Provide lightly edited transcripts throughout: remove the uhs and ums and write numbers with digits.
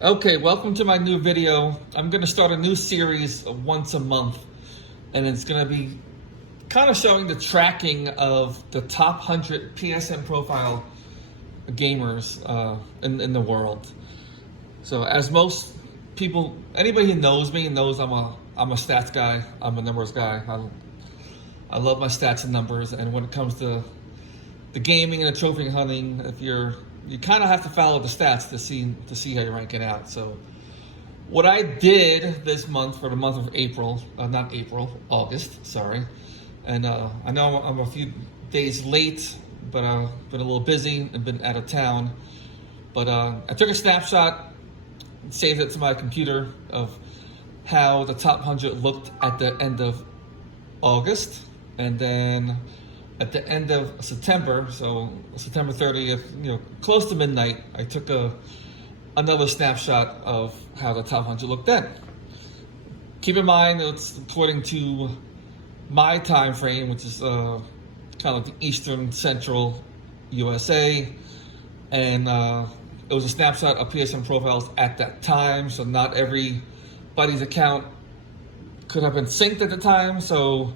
Okay, welcome to my new video. I'm going to start a new series once a month, and it's going to be kind of showing the tracking of the top 100 PSN profile gamers in the world. So as most people, anybody who knows me knows I'm a stats guy, I'm a numbers guy. I love my stats and numbers, and when it comes to the gaming and the trophy hunting, you kind of have to follow the stats to see how you're ranking out. So what I did this month for the month of August, sorry. And I know I'm a few days late, but I've been a little busy and been out of town. But I took a snapshot, saved it to my computer of how the top 100 looked at the end of August, and then at the end of September, so September 30th, close to midnight, I took another snapshot of how the top 100 looked then. Keep in mind, it's according to my time frame, which is kind of the Eastern Central USA, and it was a snapshot of PSN profiles at that time, so not everybody's account could have been synced at the time, so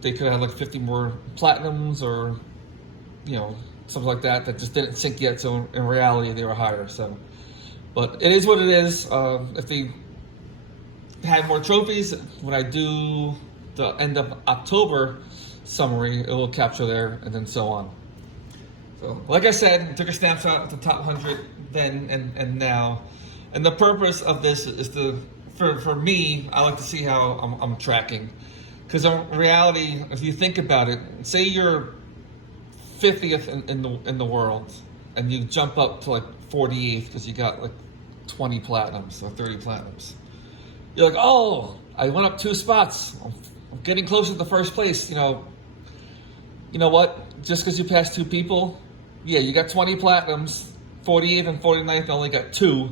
they could have like 50 more platinums or, something like that just didn't sync yet. So in reality, they were higher. So, but it is what it is. If they had more trophies, when I do the end of October summary, it will capture there and then so on. So, like I said, I took a snapshot of the top 100 then and now. And the purpose of this is for me, I like to see how I'm tracking. Because in reality, if you think about it, say you're 50th in the world, and you jump up to like 48th because you got like 20 platinums or 30 platinums. You're like, oh, I went up 2 spots. I'm getting closer to the first place. You know what? Just because you passed 2 people, yeah, you got 20 platinums. 48th and 49th only got 2,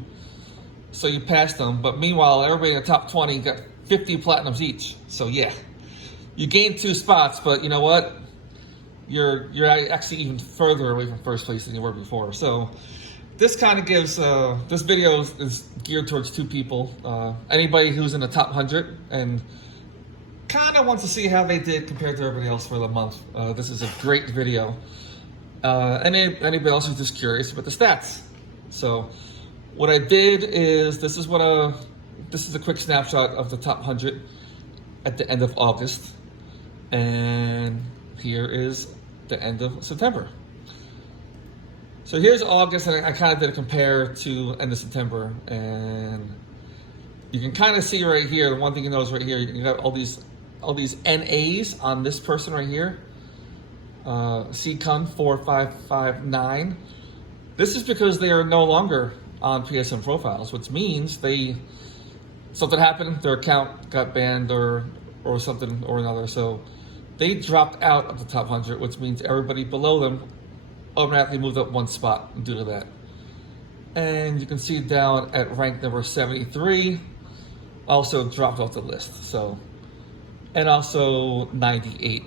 so you passed them. But meanwhile, everybody in the top 20 got 50 platinums each. So yeah. You gained 2 spots, but you know what? You're actually even further away from first place than you were before. So this kind of gives, this video is geared towards 2 people. Anybody who's in the top 100 and kind of wants to see how they did compared to everybody else for the month. This is a great video. Anybody else who's just curious about the stats. So what I did is, this is a quick snapshot of the top 100 at the end of August. And here is the end of September. So here's August, and I kind of did a compare to end of September, and you can kind of see right here, the one thing you notice right here, you got all these NAs on this person right here, CCON 4559. This is because they are no longer on PSN profiles, which means something happened, their account got banned or something or another, so they dropped out of the top 100, which means everybody below them automatically moved up 1 spot due to that. And you can see down at rank number 73, also dropped off the list. So, and also 98.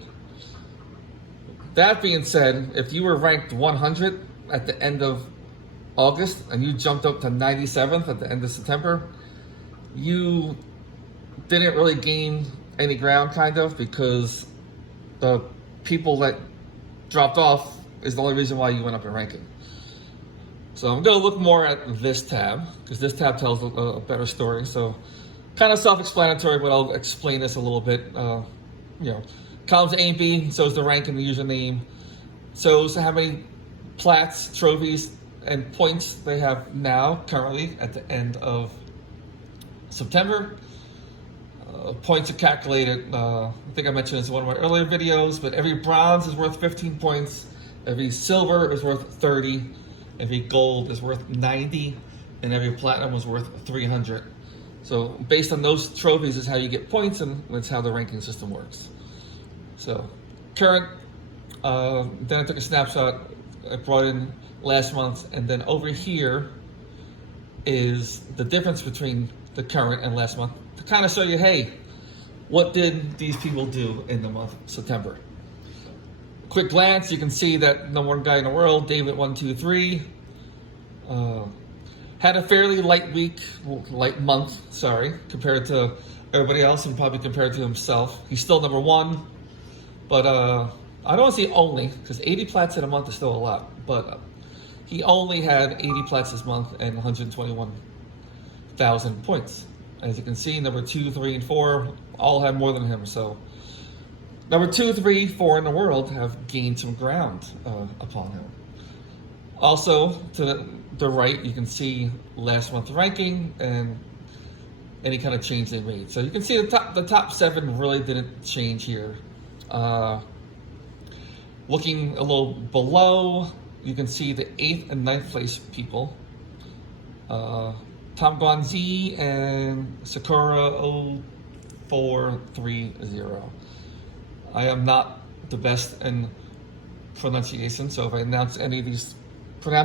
That being said, if you were ranked 100 at the end of August and you jumped up to 97th at the end of September, you didn't really gain any ground, kind of, because the people that dropped off is the only reason why you went up in ranking. So I'm going to look more at this tab, because this tab tells a better story. So kind of self-explanatory, but I'll explain this a little bit. Columns A and B shows the rank and the username, shows how many plats, trophies, and points they have now, currently, at the end of September. Points are calculated, I think I mentioned this in one of my earlier videos, but every bronze is worth 15 points, every silver is worth 30, every gold is worth 90, and every platinum is worth 300. So based on those trophies is how you get points, and that's how the ranking system works. So current, then I took a snapshot, I brought in last month, and then over here is the difference between the current and last month, to kind of show you, hey, what did these people do in the month of September? Quick glance, you can see that number 1 guy in the world, David123, Had a fairly light week, light month, sorry, compared to everybody else and probably compared to himself. He's still number one, but I don't want to say only, because 80 plats in a month is still a lot, but he only had 80 plats this month and 121,000 points. As you can see, number 2, 3, and 4 all had more than him, so number 2, 3, 4 in the world have gained some ground upon him. Also, to the right, you can see last month's ranking and any kind of change they made. So you can see the top 7 really didn't change here. Looking a little below, you can see the 8th and 9th place people. Tom Guanzi and Sakura 0430. I am not the best in pronunciation, so if I pronounce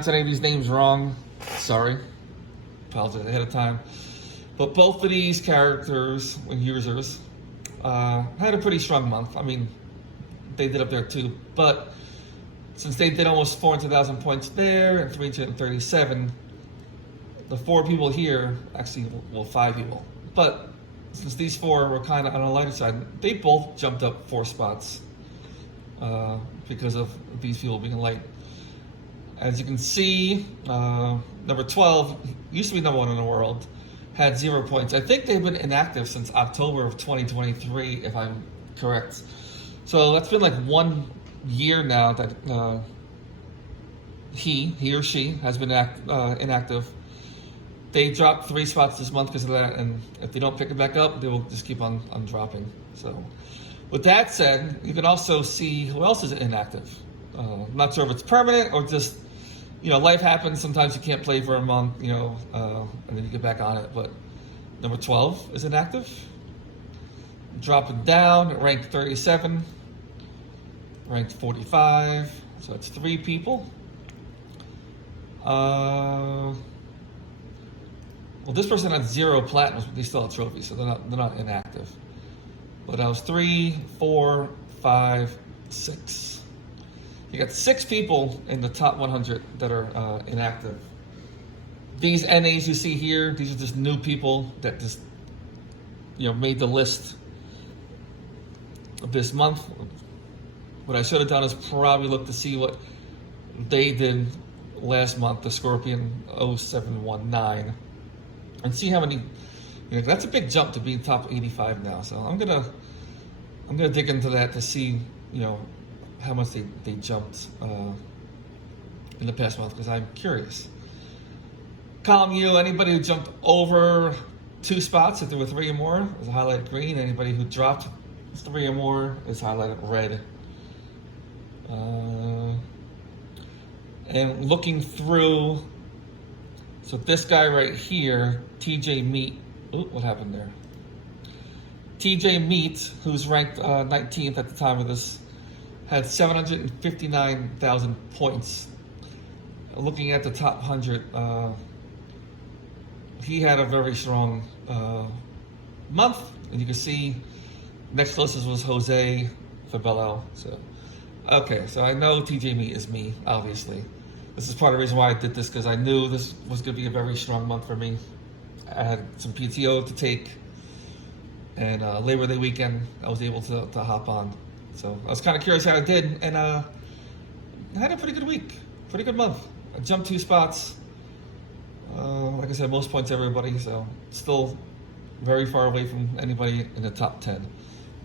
any of these names wrong, sorry. Apologize ahead of time. But both of these characters and users had a pretty strong month. I mean, they did up there too, but since they did almost 400,000 points there and 337, the 4 people here, actually, well, 5 people, but since these 4 were kind of on the lighter side, they both jumped up 4 spots because of these people being light. As you can see, number 12 used to be number 1 in the world, had 0 points. I think they've been inactive since October of 2023, if I'm correct. So that's been like 1 year now that he or she has been inactive. They dropped 3 spots this month because of that, and if they don't pick it back up, they will just keep on dropping. So, with that said, you can also see who else is inactive. I'm not sure if it's permanent or just, life happens. Sometimes you can't play for a month, and then you get back on it. But number 12 is inactive. Dropping down, ranked 37, ranked 45. So it's 3 people. Well, this person had 0 platinums, but they still have trophies, so they're not inactive. But that was 3, 4, 5, 6. You got 6 people in the top 100 that are inactive. These NAs you see here, these are just new people that just, made the list of this month. What I should have done is probably look to see what they did last month, the Scorpion 0719, and see how many. That's a big jump to be top 85 now. So I'm gonna dig into that to see how much they jumped in the past month, because I'm curious. Column U, anybody who jumped over 2 spots, if there were 3 or more, is highlighted green. Anybody who dropped 3 or more is highlighted red. And looking through, so this guy right here, TJ Meat, what happened there? TJ Meat, who's ranked 19th at the time of this, had 759,000 points. Looking at the top 100, he had a very strong month, and you can see next closest was Jose Fabello. So, okay, so I know TJ Meat is me, obviously. This is part of the reason why I did this, because I knew this was going to be a very strong month for me. I had some PTO to take, and Labor Day weekend, I was able to hop on. So I was kind of curious how I did, and I had a pretty good week, pretty good month. I jumped 2 spots. Like I said, most points everybody, so still very far away from anybody in the top 10.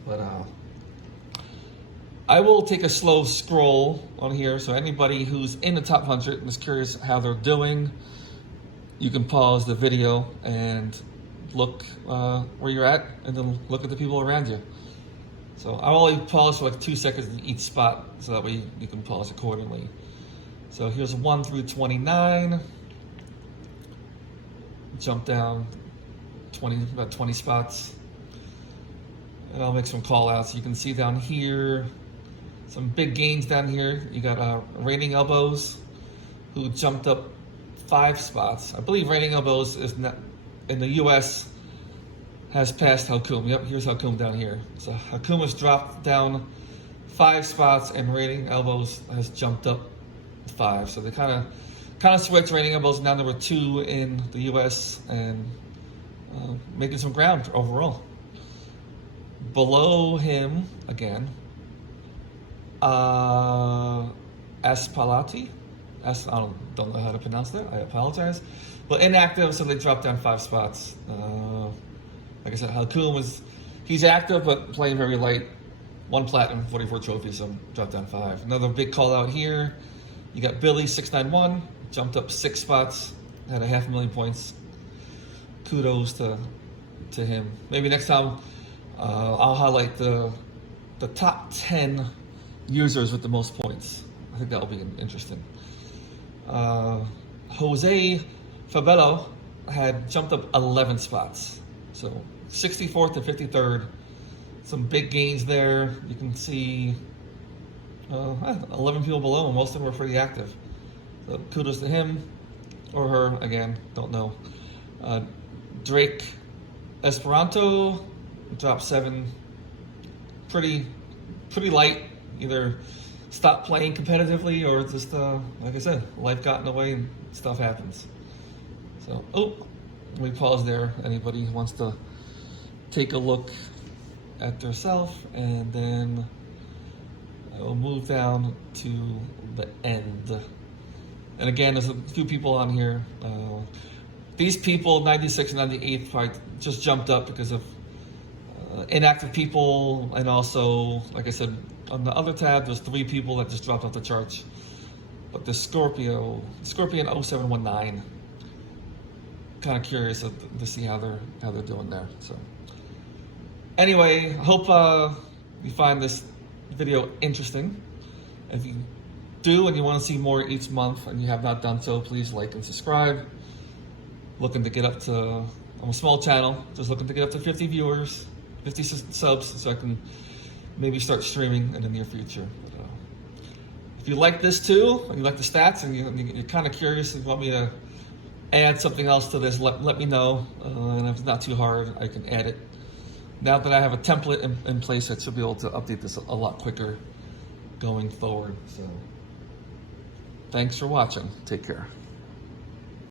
But I will take a slow scroll on here, so anybody who's in the top 100 and is curious how they're doing, you can pause the video and look where you're at, and then look at the people around you. So I'll only pause for like 2 seconds in each spot, so that way you can pause accordingly. So here's 1 through 29. Jump down about 20 spots. And I'll make some call outs. You can see down here, some big gains down here. You got Raining Elbows, who jumped up 5 spots. I believe Raining Elbows is not, in the US, has passed Hakum. Yep, here's Hakum down here. So Hakum has dropped down 5 spots, and Raining Elbows has jumped up 5. So they kind of kind of switched, rating Elbows now number 2 in the U.S. and making some ground overall. Below him, again, Aspalati. I don't know how to pronounce that. I apologize. But inactive, so they dropped down 5 spots. Like I said, Halkoum he's active, but playing very light. 1 platinum, 44 trophies, so dropped down 5. Another big call out here. You got Billy 691, jumped up 6 spots, had a 500,000 points. Kudos to him. Maybe next time I'll highlight the top 10 users with the most points. I think that'll be interesting. Jose Fabello had jumped up 11 spots, so 64th to 53rd. Some big gains there. You can see 11 people below him. Most of them were pretty active. So kudos to him or her. Again, don't know. Drake Esperanto dropped 7. Pretty light. Either stopped playing competitively or just like I said, life got in the way and stuff happens. So let me pause there. Anybody who wants to take a look at theirself, and then I will move down to the end. And again, there's a few people on here. These people, 96 and 98, probably just jumped up because of inactive people, and also, like I said, on the other tab, there's 3 people that just dropped off the charts. But the Scorpion 0719, kind of curious to see how they're doing there. So anyway, I hope you find this video interesting. If you do and you want to see more each month and you have not done so, please like and subscribe. Looking to get up to, I'm a small channel, just looking to get up to 50 viewers, 50 subs, so I can maybe start streaming in the near future. But, if you like this too, and you like the stats, and you're kind of curious and you want me to add something else to this, let me know. And if it's not too hard, I can add it. Now that I have a template in place, I should be able to update this a lot quicker going forward. So, thanks for watching. Take care.